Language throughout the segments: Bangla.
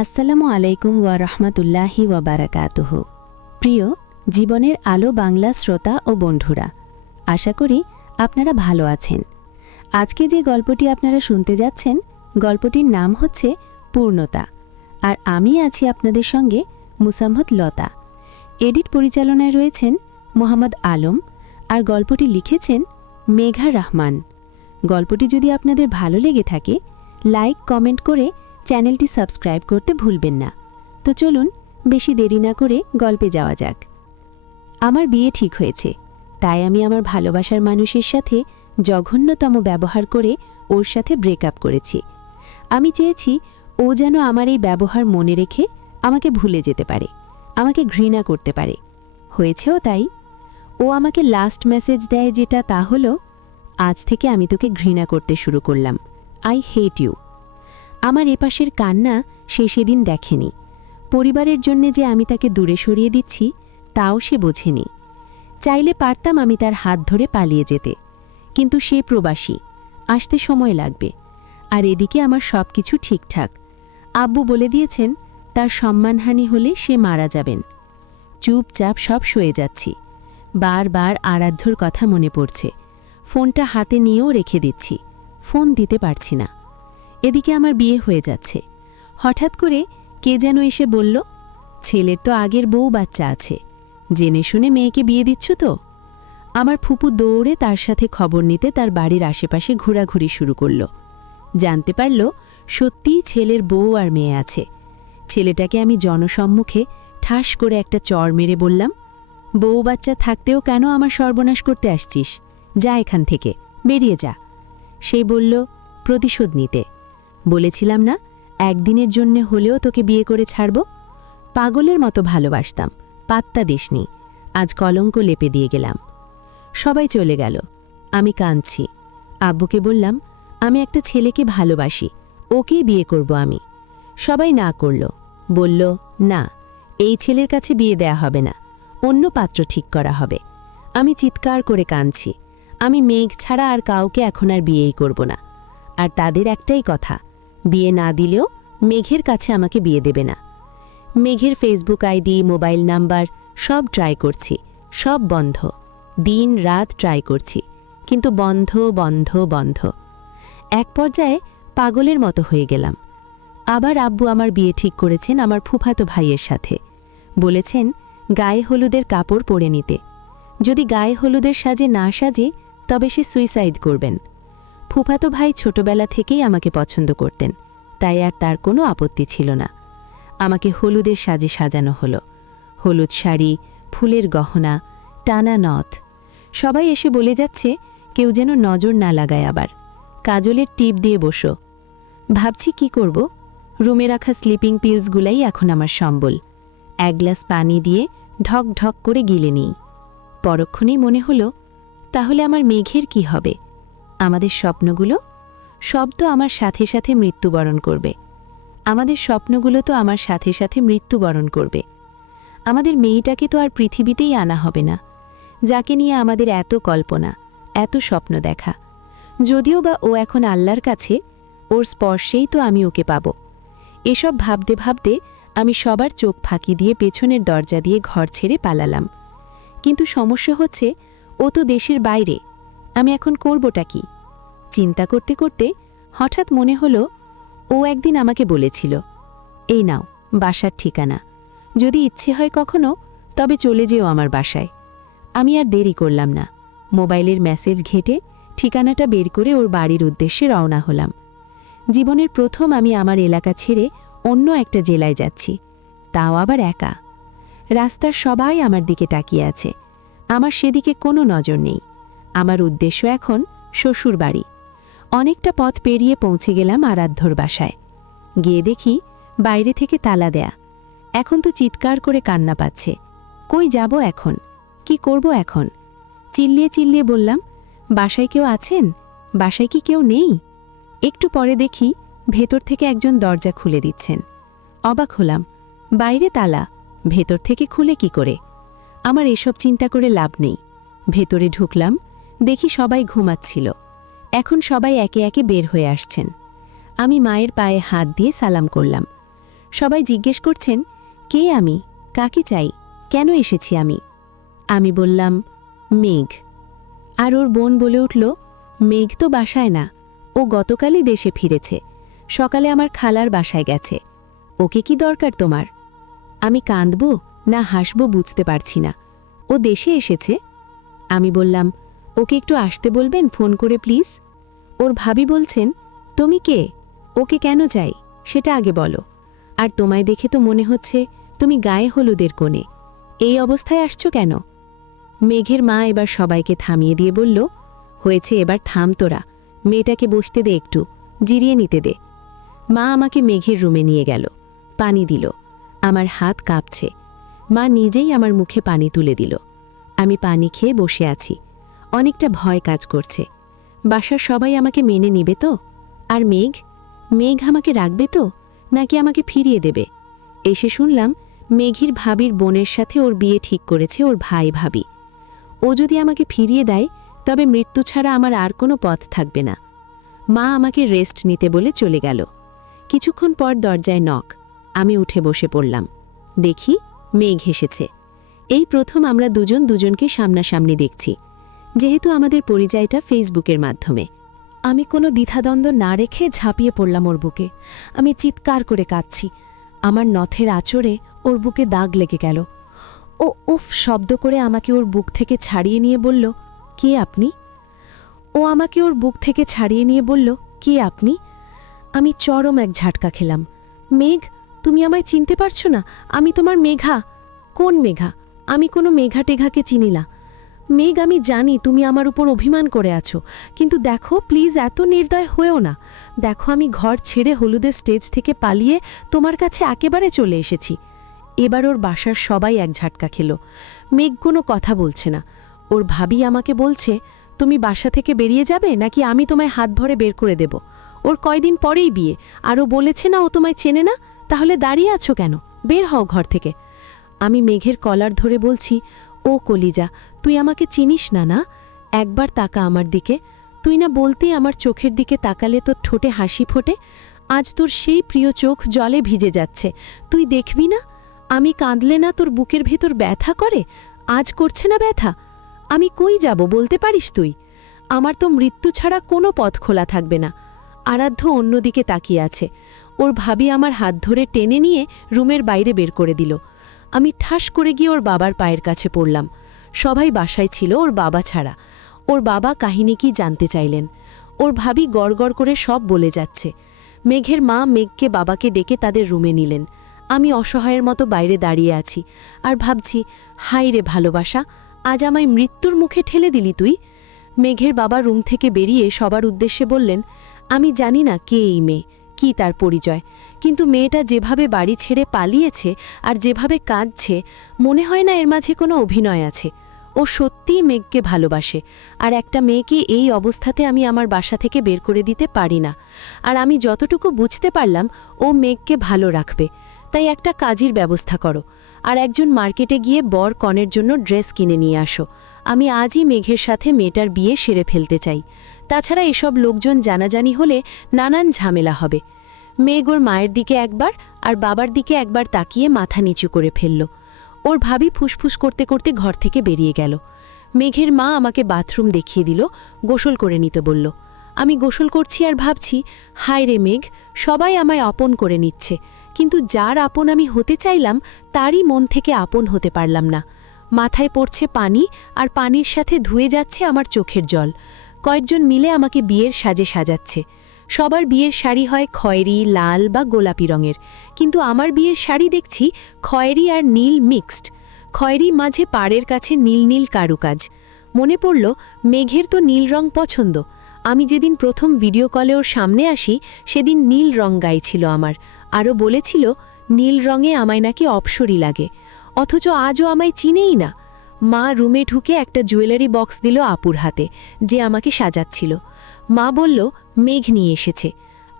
আসসালামু আলাইকুম ওয়া রাহমাতুল্লাহি ওয়া বারাকাতুহু। প্রিয় জীবনের আলো বাংলা শ্রোতা ও বন্ধুরা, আশা করি আপনারা ভালো আছেন। আজকে যে গল্পটি আপনারা শুনতে যাচ্ছেন, গল্পটির নাম হচ্ছে পূর্ণতা, আর আমি আছি আপনাদের সঙ্গে মুসাম্মদ লতা। এডিট পরিচালনায় রয়েছেন মোহাম্মদ আলম, আর গল্পটি লিখেছেন মেঘা রহমান। গল্পটি যদি আপনাদের ভালো লেগে থাকে, লাইক কমেন্ট করে চ্যানেলটি সাবস্ক্রাইব করতে ভুলবেন না। তো চলুন বেশি দেরি না করে গল্পে যাওয়া যাক। আমার বিয়ে ঠিক হয়েছে, তাই আমি আমার ভালোবাসার মানুষের সাথে জঘন্যতম ব্যবহার করে ওর সাথে ব্রেকআপ করেছি। আমি চেয়েছি ও যেন আমার এই ব্যবহার মনে রেখে আমাকে ভুলে যেতে পারে, আমাকে ঘৃণা করতে পারে। হয়েছেও তাই। ও আমাকে লাস্ট মেসেজ দেয় যেটা, তা হলো, আজ থেকে আমি তোকে ঘৃণা করতে শুরু করলাম, আই হেট ইউ। আমার এপাশের কান্না সে সেদিন দেখেনি। পরিবারের জন্যে যে আমি তাকে দূরে সরিয়ে দিচ্ছি, তাও সে বোঝেনি। চাইলে পারতাম আমি তার হাত ধরে পালিয়ে যেতে, কিন্তু সে প্রবাসী, আসতে সময় লাগবে। আর এদিকে আমার সব কিছু ঠিকঠাক। আব্বু বলে দিয়েছেন তার সম্মানহানি হলে সে মারা যাবেন। চুপচাপ সব সয়ে যাচ্ছি। বারবার আরাধ্যর কথা মনে পড়ছে। ফোনটা হাতে নিয়েও রেখে দিচ্ছি, ফোন দিতে পারছি না। এদিকে আমার বিয়ে হয়ে যাচ্ছে। হঠাৎ করে কে যেন এসে বলল, ছেলের তো আগের বউ বাচ্চা আছে, জেনে শুনে মেয়েকে বিয়ে দিচ্ছ তো? আমার ফুপু দৌড়ে তার সাথে খবর নিতে তার বাড়ির আশেপাশে ঘোরাঘুরি শুরু করল। জানতে পারল সত্যিই ছেলের বউ আর মেয়ে আছে। ছেলেটাকে আমি জনসম্মুখে ঠাস করে একটা চড় মেরে বললাম, বউ বাচ্চা থাকতেও কেন আমার সর্বনাশ করতে আসছিস? যা এখান থেকে, বেরিয়ে যা। সে বলল, প্রতিশোধ নিতে। বলেছিলাম না একদিনের জন্যে হলেও তোকে বিয়ে করে ছাড়ব? পাগলের মতো ভালোবাসতাম, পাত্তা দিসনি। আজ কলঙ্ক লেপে দিয়ে গেলাম। সবাই চলে গেল, আমি কাঁদছি। আব্বুকে বললাম, আমি একটা ছেলেকে ভালোবাসি, ওকেই বিয়ে করব আমি। সবাই না করল, বলল, না, এই ছেলের কাছে বিয়ে দেয়া হবে না, অন্য পাত্র ঠিক করা হবে। আমি চিৎকার করে কাঁদছি। আমি মেঘ ছাড়া আর কাউকে এখন আর বিয়েই করব না। আর তাদের একটাই কথা, বিয়ে না দিলেও মেঘের কাছে আমাকে বিয়ে দেবে না। মেঘের ফেসবুক আইডি, মোবাইল নাম্বার সব ট্রাই করছি, সব বন্ধ। দিন রাত ট্রাই করছি, কিন্তু বন্ধ বন্ধ বন্ধ। এক পর্যায়ে পাগলের মতো হয়ে গেলাম। আবার আব্বু আমার বিয়ে ঠিক করেছেন আমার ফুফাতো ভাইয়ের সাথে। বলেছেন গায়ে হলুদের কাপড় পরে নিতে। যদি গায়ে হলুদের সাজে না সাজে, তবে সে সুইসাইড করবেন। ফুফাতো ভাই ছোটবেলা থেকেই আমাকে পছন্দ করতেন, তাই আর তার কোনো আপত্তি ছিল না। আমাকে হলুদের সাজে সাজানো হলো। হলুদ শাড়ি, ফুলের গহনা, টানা নথ। সবাই এসে বলে যাচ্ছে কেউ যেন নজর না লাগায় আবার। কাজলের টিপ দিয়ে বসো। ভাবছি কি করব। রুমে রাখা স্লিপিং পিলসগুলাই এখন আমার সম্বল। এক গ্লাস পানি দিয়ে ঢক ঢক করে গিলে নিই। পরক্ষণেই মনে হলো, তাহলে আমার মেঘের কি হবে? আমাদের স্বপ্নগুলো সব তো আমার সাথে সাথে মৃত্যুবরণ করবে। আমাদের স্বপ্নগুলো তো আমার সাথে সাথে মৃত্যুবরণ করবে। আমাদের মেয়েটাকে তো আর পৃথিবীতেই আনা হবে না, যাকে নিয়ে আমাদের এত কল্পনা, এত স্বপ্ন দেখা। যদিও বা ও এখন আল্লাহর কাছে, ওর স্পর্শেই তো আমি ওকে পাব। এসব ভাবতে ভাবতে আমি সবার চোখ ফাঁকি দিয়ে পেছনের দরজা দিয়ে ঘর ছেড়ে পালালাম। কিন্তু সমস্যা হচ্ছে, ও তো দেশের বাইরে। আমি এখন করবটা কি? চিন্তা করতে করতে হঠাৎ মনে হলো, ও একদিন আমাকে বলেছিল, এই নাও বাসার ঠিকানা, যদি ইচ্ছে হয় কখনো তবে চলে যেও আমার বাসায়। আমি আর দেরি করলাম না। মোবাইলের মেসেজ ঘেঁটে ঠিকানাটা বের করে ওর বাড়ির উদ্দেশ্যে রওনা হলাম। জীবনের প্রথম আমি আমার এলাকা ছেড়ে অন্য একটা জেলায় যাচ্ছি, তাও আবার একা। রাস্তার সবাই আমার দিকে তাকিয়ে আছে, আমার সেদিকে কোনো নজর নেই। আমার উদ্দেশ্য এখন শ্বশুর বাড়ি। অনেকটা পথ পেরিয়ে পৌঁছে গেলাম আরাধ্যর বাসায়। গিয়ে দেখি বাইরে থেকে তালা দেয়া। এখন তো চিৎকার করে কান্না পাচ্ছে। কই যাব এখন? কি করব এখন? চিল্লিয়ে চিল্লিয়ে বললাম, বাসায় কেউ আছেন? বাসায় কি কেউ নেই? একটু পরে দেখি ভেতর থেকে একজন দরজা খুলে দিচ্ছেন। অবাক হলাম, বাইরে তালা, ভেতর থেকে খুলে কি করে? আমার এসব চিন্তা করে লাভ নেই। ভেতরে ঢুকলাম, দেখি সবাই ঘুমাচ্ছিল। এখন সবাই একে একে বের হয়ে আসছেন। আমি মায়ের পায়ে হাত দিয়ে সালাম করলাম। সবাই জিজ্ঞেস করছেন, কে আমি, কাকে চাই, কেন এসেছি আমি? আমি বললাম, মেঘ। আর ওর বোন বলে উঠল, মেঘ তো বাসায় না, ও গতকালই দেশে ফিরেছে, সকালে আমার খালার বাসায় গেছে। ওকে কি দরকার তোমার? আমি কাঁদব না হাসব বুঝতে পারছি না। ও দেশে এসেছে। আমি বললাম, ওকে একটু আসতে বলবেন ফোন করে প্লিজ। ওর ভাবি বলছেন, তুমি কে, ওকে কেন চাই সেটা আগে বলো। আর তোমায় দেখে তো মনে হচ্ছে তুমি গায়ে হলুদের কোণে, এই অবস্থায় আসছো কেন? মেঘের মা এবার সবাইকে থামিয়ে দিয়ে বলল, হয়েছে এবার থাম তোরা, মেয়েটাকে বসতে দে, একটু জিরিয়ে নিতে দে। মা আমাকে মেঘের রুমে নিয়ে গেল, পানি দিল। আমার হাত কাঁপছে। মা নিজেই আমার মুখে পানি তুলে দিল। আমি পানি খেয়ে বসে আছি। অনেকটা ভয় কাজ করছে। বাসার সবাই আমাকে মেনে নিবে তো? আর মেঘ, মেঘ আমাকে রাখবে তো, নাকি আমাকে ফিরিয়ে দেবে? এসে শুনলাম মেঘির ভাবির বোনের সাথে ওর বিয়ে ঠিক করেছে ওর ভাই ভাবি। ও যদি আমাকে ফিরিয়ে দেয় তবে মৃত্যু ছাড়া আমার আর কোনো পথ থাকবে না। মা আমাকে রেস্ট নিতে বলে চলে গেল। কিছুক্ষণ পর দরজায় নক। আমি উঠে বসে পড়লাম। দেখি মেঘ এসেছে। এই প্রথম আমরা দুজন দুজনকে সামনাসামনি দেখছি, যেহেতু আমাদের পরিচয়টা ফেসবুকের মাধ্যমে। আমি কোনো দ্বিধাদ্বন্দ্ব না রেখে ঝাঁপিয়ে পড়লাম ওর বুকে। আমি চিৎকার করে কাঁদছি। আমার নথের আঁচড়ে ওর বুকে দাগ লেগে গেল। ও উফ শব্দ করে আমাকে ওর বুক থেকে ছাড়িয়ে নিয়ে বলল, কে আপনি? ও আমাকে ওর বুক থেকে ছাড়িয়ে নিয়ে বলল, কে আপনি? আমি চরম এক ঝাটকা খেলাম। মেঘ, তুমি আমায় চিনতে পারছো না? আমি তোমার মেঘা। কোন মেঘা? আমি কোনো মেঘা টেঘাকে চিনি না। মেঘ, আমি জানি তুমি আমার উপর অভিমান করে আছো, কিন্তু দেখো প্লিজ এত নির্দয় হয়েও না। দেখো আমি ঘর ছেড়ে হলুদের স্টেজ থেকে পালিয়ে তোমার কাছে একেবারে চলে এসেছি। এবার ওর বাসার সবাই এক ঝাটকা খেল। মেঘ কোনো কথা বলছে না। ওর ভাবি আমাকে বলছে, তুমি বাসা থেকে বেরিয়ে যাবে নাকি আমি তোমায় হাত ধরে বের করে দেব? ওর কয়দিন পরেই বিয়ে, আরও বলেছে না ও তোমায় চেনে না, তাহলে দাঁড়িয়ে আছো কেন? বের হও ঘর থেকে। আমি মেঘের কলার ধরে বলছি, ও কলিজা, তুই আমাকে চিনিস না না? একবার তাকা আমার দিকে। তুই না বলতেই আমার চোখের দিকে তাকালে তোর ঠোঁটে হাসি ফোটে। আজ তোর সেই প্রিয় চোখ জলে ভিজে যাচ্ছে। তুই দেখবি না আমি কাঁদলে না তোর বুকের ভেতর ব্যথা করে? আজ করছে না ব্যথা? আমি কই যাব বলতে পারিস তুই? আমার তো মৃত্যু ছাড়া কোনো পথ খোলা থাকবে না। আরাধ্য অন্যদিকে তাকিয়ে আছে। ওর ভাবি আমার হাত ধরে টেনে নিয়ে রুমের বাইরে বের করে দিল। আমি ঠাস করে গিয়ে ওর বাবার পায়ের কাছে পড়লাম। সবাই বাসায় ছিল ওর বাবা ছাড়া। ওর বাবা কাহিনী কি জানতে চাইলেন। ওর ভাবি গড়গড় করে সব বলে যাচ্ছে। মেঘের মা মেঘকে বাবাকে ডেকে তাদের রুমে নিলেন। আমি অসহায়ের মতো বাইরে দাঁড়িয়ে আছি আর ভাবছি, হায় রে ভালোবাসা, আজ আমায় মৃত্যুর মুখে ঠেলে দিলি তুই। মেঘের বাবা রুম থেকে বেরিয়ে সবার উদ্দেশ্যে বললেন, আমি জানি না কে এই মেয়ে, কি তার পরিচয়, কিন্তু মেয়েটা যেভাবে বাড়ি ছেড়ে পালিয়েছে আর যেভাবে কাঁদছে, মনে হয় না এর মাঝে কোনো অভিনয় আছে। ও সত্যিই মেঘকে ভালোবাসে, আর একটা মেয়েকে এই অবস্থাতে আমি আমার বাসা থেকে বের করে দিতে পারি না। আর আমি যতটুকু বুঝতে পারলাম ও মেঘকে ভালো রাখবে। তাই একটা কাজের ব্যবস্থা করো, আর একজন মার্কেটে গিয়ে বর কনের জন্য ড্রেস কিনে নিয়ে আসো। আমি আজই মেঘের সাথে মেয়েটার বিয়ে সেরে ফেলতে চাই। তাছাড়া এসব লোকজন জানাজানি হলে নানান ঝামেলা হবে। মেঘ ওর মায়ের দিকে একবার আর বাবার দিকে একবার তাকিয়ে মাথা নিচু করে ফেলল। ওর ভাবি ফুসফুস করতে করতে ঘর থেকে বেরিয়ে গেল। মেঘের মা আমাকে বাথরুম দেখিয়ে দিল, গোসল করে নিতে বলল। আমি গোসল করছি আর ভাবছি, হায় রে মেঘ, সবাই আমায় আপন করে নিচ্ছে, কিন্তু যার আপন আমি হতে চাইলাম তারই মন থেকে আপন হতে পারলাম না। মাথায় পড়ছে পানি, আর পানির সাথে ধুয়ে যাচ্ছে আমার চোখের জল। কয়েকজন মিলে আমাকে বিয়ের সাজে সাজাচ্ছে। সবার বিয়ের শাড়ি হয় খয়েরি, লাল বা গোলাপি রঙের, কিন্তু আমার বিয়ের শাড়ি দেখছি খয়েরি আর নীল মিক্সড। খয়েরি মাঝে পাড়ের কাছে নীল নীল কারুকাজ। মনে পড়ল মেঘের তো নীল রং পছন্দ। আমি যেদিন প্রথম ভিডিও কলে ওর সামনে আসি সেদিন নীল রং গাইছিল আমার, আরও বলেছিল নীল রঙে আমায় নাকি অপসরী লাগে। অথচ আজও আমায় চিনেই না। মা রুমে ঢুকে একটা জুয়েলারি বক্স দিল আপুর হাতে, যে আমাকে সাজাচ্ছিল। মা বলল মেঘ নিয়ে এসেছে।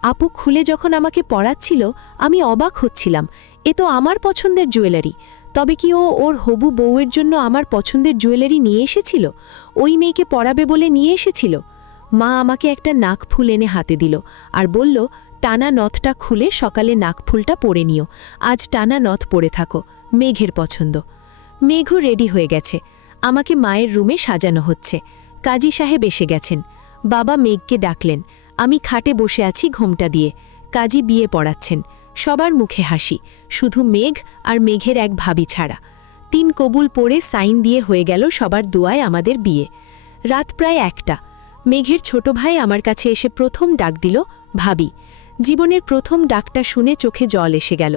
আপু খুলে যখন আমাকে পরাচ্ছিল আমি অবাক হচ্ছিলাম, এ তো আমার পছন্দের জুয়েলারি। তবে কি ও ওর হবু বউয়ের জন্য আমার পছন্দের জুয়েলারি নিয়ে এসেছিল? ওই মেয়েকে পরাবে বলে নিয়ে এসেছিল? মা আমাকে একটা নাক ফুল এনে হাতে দিল আর বলল, টানা নথটা খুলে সকালে নাকফুলটা পরে নিও। আজ টানা নথ পরে থাকো, মেঘের পছন্দ। মেঘও রেডি হয়ে গেছে। আমাকে মায়ের রুমে সাজানো হচ্ছে। কাজী সাহেব এসে গেছেন। বাবা মেঘকে ডাকলেন। আমি খাটে বসে আছি ঘোমটা দিয়ে। কাজী বিয়ে পড়াচ্ছেন। সবার মুখে হাসি, শুধু মেঘ আর মেঘের এক ভাবি ছাড়া। 3 কবুল পড়ে সাইন দিয়ে হয়ে গেল সবার দোয়ায় আমাদের বিয়ে। রাত প্রায় 1টা। মেঘের ছোট ভাই আমার কাছে এসে প্রথম ডাক দিল, ভাবি। জীবনের প্রথম ডাকটা শুনে চোখে জল এসে গেল।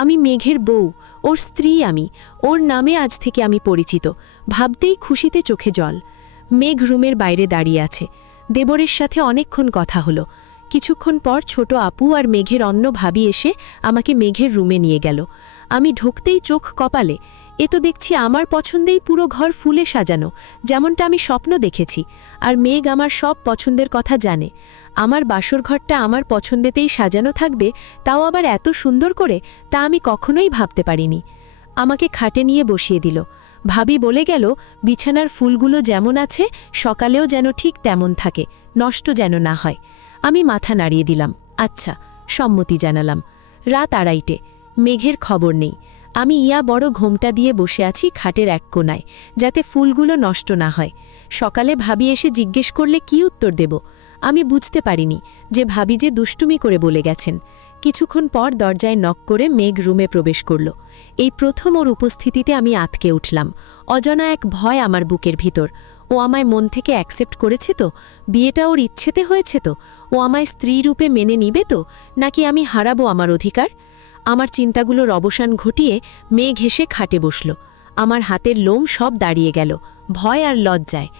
আমি মেঘের বউ, ওর স্ত্রী আমি, ওর নামে আজ থেকে আমি পরিচিত। ভাবতেই খুশিতে চোখে জল। মেঘ রুমের বাইরে দাঁড়িয়ে আছে। দেবরের সাথে অনেকক্ষণ কথা হলো। কিছুক্ষণ পর ছোট আপু আর মেঘের অন্য ভাবি এসে আমাকে মেঘের রুমে নিয়ে গেল। আমি ঢুকতেই চোখ কপালে। এ তো দেখছি আমার পছন্দেই পুরো ঘর ফুলে সাজানো, যেমনটা আমি স্বপ্ন দেখেছি। আর মেঘ আমার সব পছন্দের কথা জানে। আমার বাসর ঘরটা আমার পছন্দেতেই সাজানো থাকবে, তাও আবার এত সুন্দর করে, তা আমি কখনোই ভাবতে পারিনি। আমাকে খাটে নিয়ে বসিয়ে দিল। ভাবি বলে গেল, বিছানার ফুলগুলো যেমন আছে সকালেও যেন ঠিক তেমন থাকে, নষ্ট যেন না হয়। আমি মাথা নাড়িয়ে দিলাম, আচ্ছা, সম্মতি জানালাম। রাত 2:30। মেঘের খবর নেই। আমি ইয়া বড় ঘোমটা দিয়ে বসে আছি খাটের এক কোনায়, যাতে ফুলগুলো নষ্ট না হয়। সকালে ভাবি এসে জিজ্ঞেস করলে কি উত্তর দেব? আমি বুঝতে পারিনি যে ভাবি যে দুষ্টুমি করে বলে গেছেন। কিছুক্ষণ পর দরজায় নক করে মেঘ রুমে প্রবেশ করল। এই প্রথম ওর উপস্থিতিতে আমি আতকে উঠলাম। অজানা এক ভয় আমার বুকের ভিতর। ও আমায় মন থেকে অ্যাকসেপ্ট করেছে তো? বিয়েটা ওর ইচ্ছেতে হয়েছে তো? ও আমায় স্ত্রী রূপে মেনে নিবে তো, নাকি আমি হারাবো আমার অধিকার? আমার চিন্তাগুলোর অবসান ঘটিয়ে মেঘ হেসে খাটে বসল। আমার হাতের লোম সব দাঁড়িয়ে গেল, ভয় আর লজ্জায়।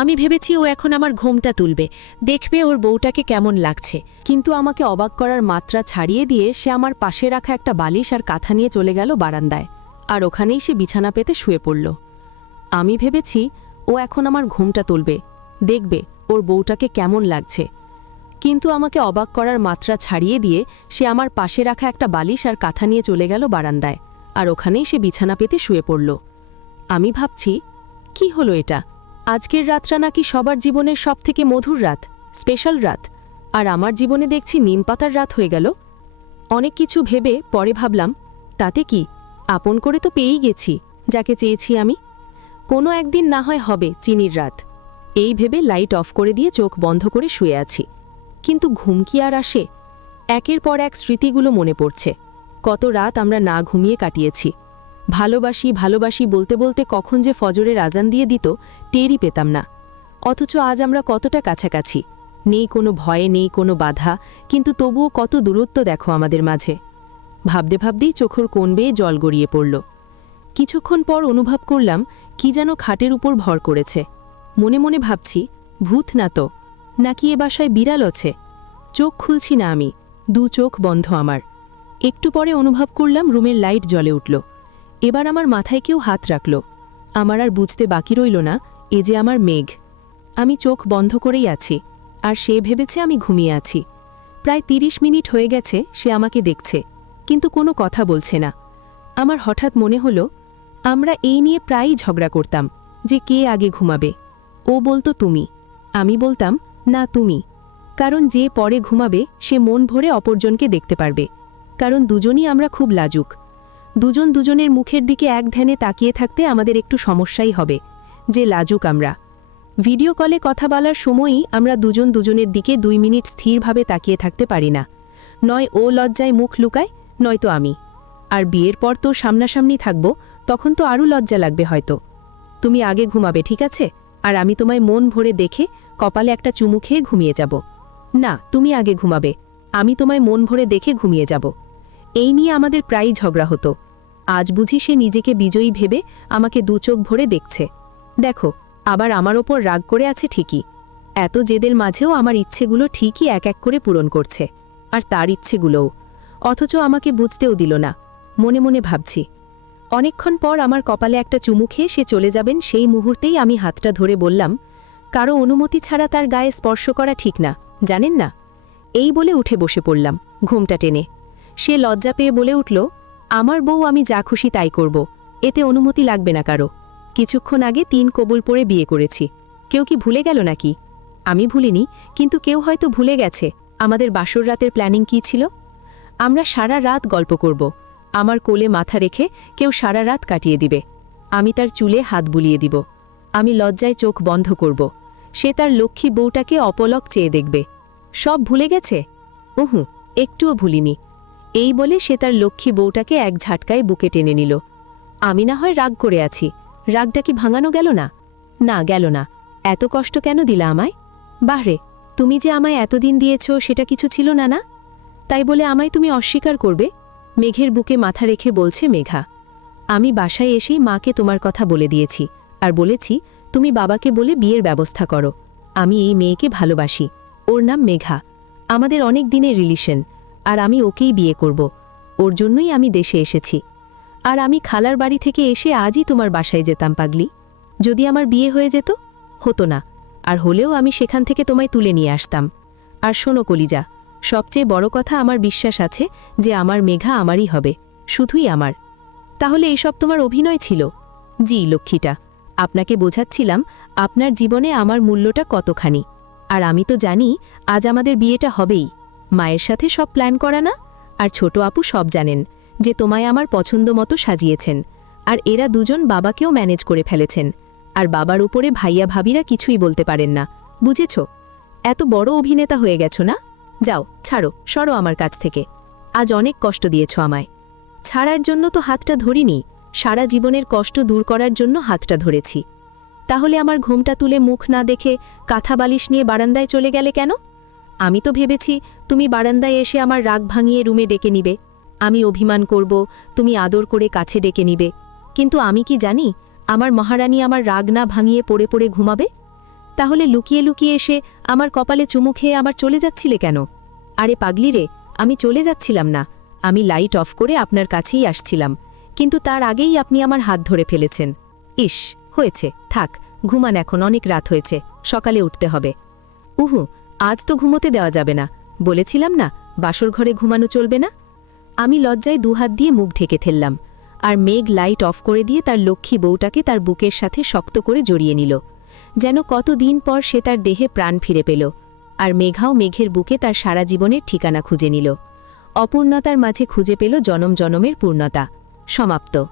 আমি ভেবেছি ও এখন আমার ঘোমটা তুলবে, দেখবে ওর বউটাকে কেমন লাগছে। কিন্তু আমাকে অবাক করার মাত্রা ছাড়িয়ে দিয়ে সে আমার পাশে রাখা একটা বালিশ আর কাঁথা নিয়ে চলে গেল বারান্দায়, আর ওখানেই সে বিছানা পেতে শুয়ে পড়ল। আমি ভেবেছি ও এখন আমার ঘোমটা তুলবে, দেখবে ওর বউটাকে কেমন লাগছে। কিন্তু আমাকে অবাক করার মাত্রা ছাড়িয়ে দিয়ে সে আমার পাশে রাখা একটা বালিশ আর কাঁথা নিয়ে চলে গেল বারান্দায়, আর ওখানেই সে বিছানা পেতে শুয়ে পড়ল। আমি ভাবছি, কি হলো এটা? আজকের রাতটা নাকি সবার জীবনের সবথেকে মধুর রাত, স্পেশাল রাত, আর আমার জীবনে দেখছি নিমপাতার রাত হয়ে গেল। অনেক কিছু ভেবে পরে ভাবলাম, তাতে কি, আপন করে তো পেয়েই গেছি যাকে চেয়েছি আমি। কোনো একদিন না হয় হবে চিনির রাত। এই ভেবে লাইট অফ করে দিয়ে চোখ বন্ধ করে শুয়ে আছি। কিন্তু ঘুম কি আর আসে? একের পর এক স্মৃতিগুলো মনে পড়ছে। কত রাত আমরা না ঘুমিয়ে কাটিয়েছি। ভালোবাসি ভালোবাসি বলতে বলতে কখন যে ফজরের আজান দিয়ে দিত টেরই পেতাম না। অথচ আজ আমরা কতটা কাছাকাছি, নেই কোনো ভয়ে, নেই কোনো বাধা, কিন্তু তবুও কত দূরত্ব দেখো আমাদের মাঝে। ভাবতে ভাবতেই চোখের কোণ বেয়ে জল গড়িয়ে পড়ল। কিছুক্ষণ পর অনুভব করলাম কি যেন খাটের উপর ভর করেছে। মনে মনে ভাবছি, ভূত না তো, নাকি এ বাসায় বিড়াল আছে? চোখ খুলছি না আমি, 2 চোখ বন্ধ আমার। একটু পরে অনুভব করলাম রুমের লাইট জ্বলে উঠল। এবার আমার মাথায় কেউ হাত রাখল। আমার আর বুঝতে বাকি রইল না এ যে আমার মেঘ। আমি চোখ বন্ধ করেই আছি, আর সে ভেবেছে আমি ঘুমিয়ে আছি। প্রায় 30 মিনিট হয়ে গেছে সে আমাকে দেখছে, কিন্তু কোনো কথা বলছে না। আমার হঠাৎ মনে হলো, আমরা এই নিয়ে প্রায়ই ঝগড়া করতাম যে কে আগে ঘুমাবে। ও বলতো তুমি, আমি বলতাম না তুমি। কারণ যে পরে ঘুমাবে সে মন ভরে অপরজনকে দেখতে পারবে। কারণ দুজনই আমরা খুব লাজুক। দুজন দুজনের মুখের দিকে এক ধ্যানে তাকিয়ে থাকতে আমাদের একটু সমস্যাই হবে, যে লাজুক আমরা। ভিডিও কলে কথা বলার সময়ই আমরা দুজন দুজনের দিকে 2 মিনিট স্থিরভাবে তাকিয়ে থাকতে পারি না। নয় ও লজ্জায় মুখ লুকায়, নয়তো আমি। আর বিয়ের পর তো সামনাসামনি থাকব, তখন তো আরও লজ্জা লাগবে হয়তো। তুমি আগে ঘুমাবে, ঠিক আছে? আর আমি তোমায় মন ভরে দেখে কপালে একটা চুমু খেয়ে ঘুমিয়ে যাব। না, তুমি আগে ঘুমাবে, আমি তোমায় মন ভরে দেখে ঘুমিয়ে যাব। এই নিয়ে আমাদের প্রায়ই ঝগড়া হতো। আজ বুঝি সে নিজেকে বিজয়ী ভেবে আমাকে 2 চোখ ভরে দেখছে। দেখো, আবার আমার ওপর রাগ করে আছে ঠিকই। এত জেদের মাঝেও আমার ইচ্ছেগুলো ঠিকই এক এক করে পূরণ করছে, আর তার ইচ্ছেগুলোও। অথচ আমাকে বুঝতেও দিল না। মনে মনে ভাবছি। অনেকক্ষণ পর আমার কপালে একটা চুমু খেয়ে সে চলে যাবেন সেই মুহূর্তেই আমি হাতটা ধরে বললাম, কারো অনুমতি ছাড়া তার গায়ে স্পর্শ করা ঠিক না, জানেন না? এই বলে উঠে বসে পড়লাম ঘুমটা টেনে। সে লজ্জা পেয়ে বলে উঠল, আমার বউ, আমি যা খুশি তাই করব, এতে অনুমতি লাগবে না কারো। কিছুক্ষণ আগে 3 কবুল পড়ে বিয়ে করেছি, কেউ কি ভুলে গেল নাকি? আমি ভুলিনি, কিন্তু কেউ হয়তো ভুলে গেছে আমাদের বাসর রাতের প্ল্যানিং কী ছিল? আমরা সারা রাত গল্প করব। আমার কোলে মাথা রেখে কেউ সারা রাত কাটিয়ে দিবে। আমি তার চুলে হাত বুলিয়ে দিব। আমি লজ্জায় চোখ বন্ধ করব। সে তার লক্ষ্মী বউটাকে অপলক চেয়ে দেখবে। সব ভুলে গেছে? উহু, একটুও ভুলিনি। এই বলে সে তার লক্ষ্মী বউটাকে এক ঝাটকায় বুকে টেনে নিল। আমি না হয় রাগ করে আছি, রাগটা কি ভাঙানো গেল না? না, গেল না। এত কষ্ট কেন দিলা আমায়? বাহরে, তুমি যে আমায় এতদিন দিয়েছ সেটা কিছু ছিল না, না? তাই বলে আমায় তুমি অস্বীকার করবে? মেঘের বুকে মাথা রেখে বলছে মেঘা। আমি বাসায় এসেই মাকে তোমার কথা বলে দিয়েছি, আর বলেছি তুমি বাবাকে বলে বিয়ের ব্যবস্থা করো। আমি এই মেয়েকে ভালোবাসি, ওর নাম মেঘা। আমাদের অনেক দিনের রিলেশন, আর আমি ওকেই বিয়ে করব। ওর জন্যই আমি দেশে এসেছি। আর আমি খালার বাড়ি থেকে এসে আজই তোমার বাসায় যেতাম পাগলি। যদি আমার বিয়ে হয়ে যেত? হতো না। আর হলেও আমি সেখান থেকে তোমায় তুলে নিয়ে আসতাম। আর শোনো কলিজা, সবচেয়ে বড় কথা, আমার বিশ্বাস আছে যে আমার মেঘা আমারই হবে, শুধুই আমার। তাহলে এসব তোমার অভিনয় ছিল? জি লক্ষ্মীটা, আপনাকে বোঝাচ্ছিলাম আপনার জীবনে আমার মূল্যটা কতখানি। আর আমি তো জানি আজ আমাদের বিয়েটা হবেই। মায়ের সাথে সব প্ল্যান করা না? আর ছোট আপু সব জানেন যে তোমায় আমার পছন্দ মতো সাজিয়েছেন। আর এরা দুজন বাবাকেও ম্যানেজ করে ফেলেছেন। আর বাবার উপরে ভাইয়া ভাবিরা কিছুই বলতে পারেন না, বুঝেছ? এত বড় অভিনেতা হয়ে গেছো না? যাও, ছাড়ো, সরো আমার কাছ থেকে। আজ অনেক কষ্ট দিয়েছ আমায়। ছাড়ার জন্য তো হাতটা ধরিনি, সারা জীবনের কষ্ট দূর করার জন্য হাতটা ধরেছি। তাহলে আমার ঘুমটা তুলে মুখ না দেখে কাঁথা বালিশ নিয়ে বারান্দায় চলে গেলে কেন? আমি তো ভেবেছি তুমি বারান্দায় এসে আমার রাগ ভাঙিয়ে রুমে ডেকে নিবে। আমি অভিমান করব, তুমি আদর করে কাছে ডেকে নিবে। কিন্তু আমি কি জানি আমার মহারানী আমার রাগ না ভাঙিয়ে পড়ে পড়ে ঘুমাবে? তাহলে লুকিয়ে লুকিয়ে এসে আমার কপালে চুমু খেয়ে আমার চলে যাচ্ছিলে কেন? আরে পাগলি রে, আমি চলে যাচ্ছিলাম না। আমি লাইট অফ করে আপনার কাছেই আসছিলাম, কিন্তু তার আগেই আপনি আমার হাত ধরে ফেলেছেন। ইস, হয়েছে, থাক, ঘুমান, এখন অনেক রাত হয়েছে, সকালে উঠতে হবে। উহু, আজ তো ঘুমোতে দেওয়া যাবে না। বলেছিলাম না বাসর ঘরে ঘুমানো চলবে না? আমি লজ্জায় দুহাত দিয়ে মুখ ঢেকে ফেললাম। আর মেঘ লাইট অফ করে দিয়ে তার লক্ষ্মী বউটাকে তার বুকের সাথে শক্ত করে জড়িয়ে নিল, যেন কতদিন পর সে তার দেহে প্রাণ ফিরে পেল। আর মেঘাও মেঘের বুকে তার সারা জীবনের ঠিকানা খুঁজে নিল। অপূর্ণতার মাঝে খুঁজে পেল জনম জনমের পূর্ণতা। সমাপ্ত।